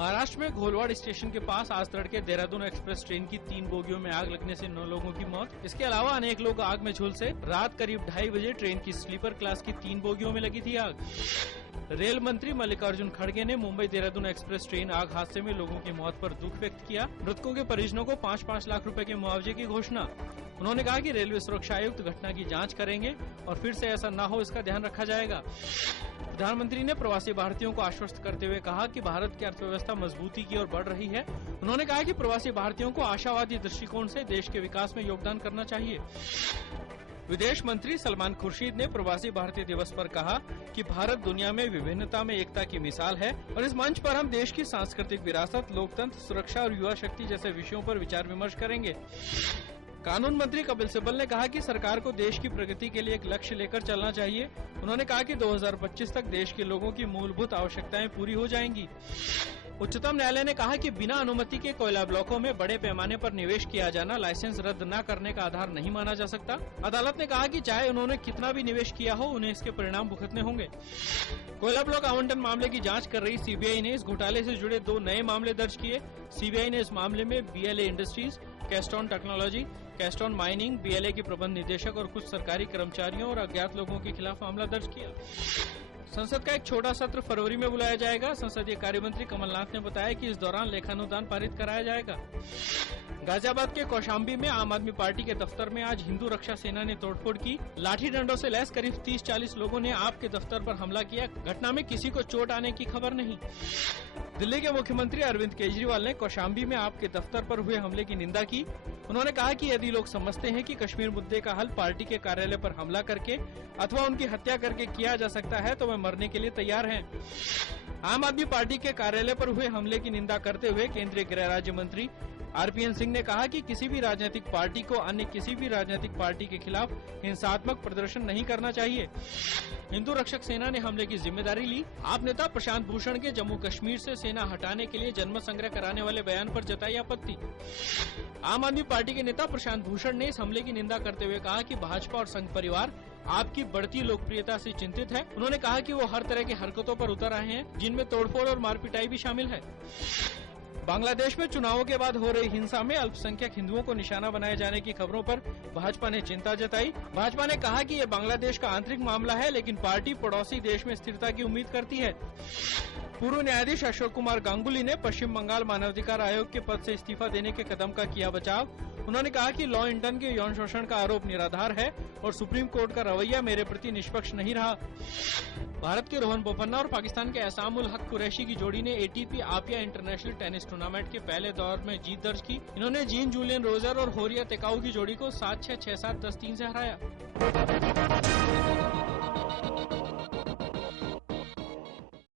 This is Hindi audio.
महाराष्ट्र में घोलवाड़ स्टेशन के पास आज तड़के देहरादून एक्सप्रेस ट्रेन की 3 बोगियों में आग लगने से 9 लोगों की मौत। इसके अलावा अनेक लोग आग में झुलसे। रात करीब 2:30 बजे ट्रेन की स्लीपर क्लास की 3 बोगियों में लगी थी आग। रेल मंत्री मल्लिकार्जुन खड़गे ने मुंबई देहरादून एक्सप्रेस ट्रेन आग हादसे में लोगों की मौत पर दुख व्यक्त किया। मृतकों के परिजनों को 5-5 लाख रुपए के मुआवजे की घोषणा। उन्होंने कहा कि रेलवे सुरक्षा आयुक्त घटना की जांच करेंगे और फिर से ऐसा न हो इसका ध्यान रखा जाएगा। प्रधानमंत्री ने प्रवासी भारतीयों को आश्वस्त करते हुए कहा कि भारत की अर्थव्यवस्था मजबूती की ओर बढ़ रही है। उन्होंने कहा कि प्रवासी भारतीयों को आशावादी दृष्टिकोण से देश के विकास में योगदान करना चाहिए। विदेश मंत्री सलमान खुर्शीद ने प्रवासी भारतीय दिवस पर कहा कि भारत दुनिया में विभिन्नता में एकता की मिसाल है और इस मंच पर हम देश की सांस्कृतिक विरासत, लोकतंत्र, सुरक्षा और युवा शक्ति जैसे विषयों पर विचार विमर्श करेंगे। कानून मंत्री कपिल सिब्बल ने कहा कि सरकार को देश की प्रगति के लिए एक लक्ष्य लेकर चलना चाहिए। उन्होंने कहा कि 2025 तक देश के लोगों की मूलभूत आवश्यकताएं पूरी हो जाएंगी। उच्चतम न्यायालय ने कहा कि बिना अनुमति के कोयला ब्लॉकों में बड़े पैमाने पर निवेश किया जाना लाइसेंस रद्द न करने का आधार नहीं माना जा सकता। अदालत ने कहा कि चाहे उन्होंने कितना भी निवेश किया हो, उन्हें इसके परिणाम भुगतने होंगे। कोयला ब्लॉक आवंटन मामले की जांच कर रही सीबीआई ने इस घोटाले से जुड़े 2 नए मामले दर्ज किए। सीबीआई ने इस मामले में बीएलए इंडस्ट्रीज, कैस्टोन टेक्नोलॉजी, कैस्टोन माइनिंग, बीएलए के प्रबंध निदेशक और कुछ सरकारी कर्मचारियों और अज्ञात लोगों के खिलाफ मामला दर्ज किया। संसद का एक छोटा सत्र फरवरी में बुलाया जाएगा। संसदीय कार्य मंत्री कमलनाथ ने बताया कि इस दौरान लेखानुदान पारित कराया जाएगा। गाजियाबाद के कौशाम्बी में आम आदमी पार्टी के दफ्तर में आज हिंदू रक्षा सेना ने तोड़फोड़ की। लाठी डंडों से लैस करीब 30-40 लोगों ने आप के दफ्तर पर हमला किया। घटना में किसी को चोट आने की खबर नहीं। दिल्ली के मुख्यमंत्री अरविंद केजरीवाल ने कौशाम्बी में आप के दफ्तर पर हुए हमले की निंदा की। उन्होंने कहा कि यदि लोग समझते हैं कि कश्मीर मुद्दे का हल पार्टी के कार्यालय पर हमला करके अथवा उनकी हत्या करके किया जा सकता है तो वे मरने के लिए तैयार हैं। आम आदमी पार्टी के कार्यालय पर हुए हमले की निंदा करते हुए केंद्रीय गृह राज्य मंत्री आरपीएन सिंह ने कहा कि किसी भी राजनीतिक पार्टी को अन्य किसी भी राजनीतिक पार्टी के खिलाफ हिंसात्मक प्रदर्शन नहीं करना चाहिए। हिंदू रक्षक सेना ने हमले की जिम्मेदारी ली। आप नेता प्रशांत भूषण के जम्मू कश्मीर से सेना हटाने के लिए जनमत संग्रह कराने वाले बयान पर जताई आपत्ति। आम आदमी पार्टी के नेता प्रशांत भूषण ने इस हमले की निंदा करते हुए कहा कि भाजपा और संघ परिवार आपकी बढ़ती लोकप्रियता से चिंतित है। उन्होंने कहा कि वो हर तरह की हरकतों पर उतर आए हैं, जिनमें तोड़फोड़ और मारपिटाई भी शामिल है। बांग्लादेश में चुनावों के बाद हो रही हिंसा में अल्पसंख्यक हिंदुओं को निशाना बनाए जाने की खबरों पर भाजपा ने चिंता जताई। भाजपा ने कहा कि ये बांग्लादेश का आंतरिक मामला है, लेकिन पार्टी पड़ोसी देश में स्थिरता की उम्मीद करती है। पूर्व न्यायाधीश अशोक कुमार गांगुली ने पश्चिम बंगाल मानवाधिकार आयोग के पद से इस्तीफा देने के कदम का किया बचाव। उन्होंने कहा कि लॉ इंटर्न के यौन शोषण का आरोप निराधार है और सुप्रीम कोर्ट का रवैया मेरे प्रति निष्पक्ष नहीं रहा। भारत के रोहन बोपन्ना और पाकिस्तान के एहसान उल हक कुरैशी की जोड़ी ने एटीपी आपिया इंटरनेशनल टेनिस टूर्नामेंट के पहले दौर में जीत दर्ज की। इन्होंने जीन जूलियन रोजर और होरिया तेकाउ की जोड़ी को 7-6, 6-7, 10-3 से हराया।